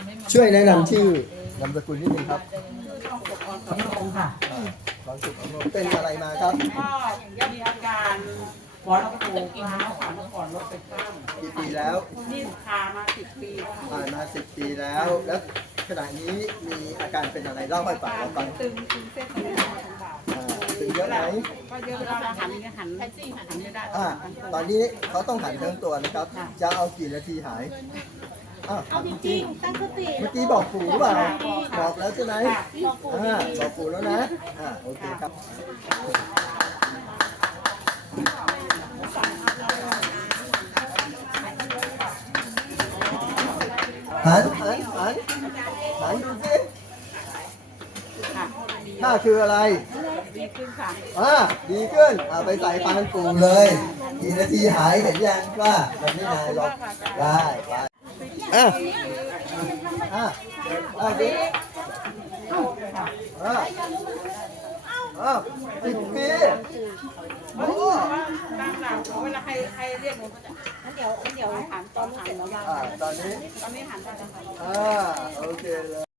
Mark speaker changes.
Speaker 1: ช่วยแนะนำชื่อนามสกุลนิดนึงครับความสุขของเราเป็นอะไรมาครับ
Speaker 2: ก็มีอาการปวดหูกินน้ำเมื่อก่อนรถไปข้าม
Speaker 1: กี่ปีแล้ว
Speaker 2: นี่พามา10 ปีแล้ว
Speaker 1: ผ่านมา10 ปีแล้วแล้วขณะนี้มีอาการเป็นอะไรเล่าให้ฟัง
Speaker 2: ตึงเส้นประสาทบ่า
Speaker 1: ตึงเยอะไหม
Speaker 2: ก็เยอะเวลาหันไม่ได้
Speaker 1: ตอนนี้เขาต้องหันทั้งตัวนะครับจะเอากี่นาทีหาย
Speaker 3: เอาจริงๆตั้งสติ
Speaker 1: เมื่อกี้บอกปู่หรือเปล่าบอกแล้วใช่ไหมบอกปู่แล้วนะโอเคครับหันดูสิถ้าคืออะไร
Speaker 2: ดีขึ้นค่ะ
Speaker 1: ดีขึ้นไปใส่ฟันปู่เลยกี่นาทีหายเห็นยังว่ามันไม่นานหรอกได้ไปดิ10 ปี
Speaker 2: โอ้ตามหลังเวลาใครเรียกผมเดี๋ยวหันตอนเสร็จแล้วตอนนี้หันได้แล้วค่ะ
Speaker 1: โอเคเลย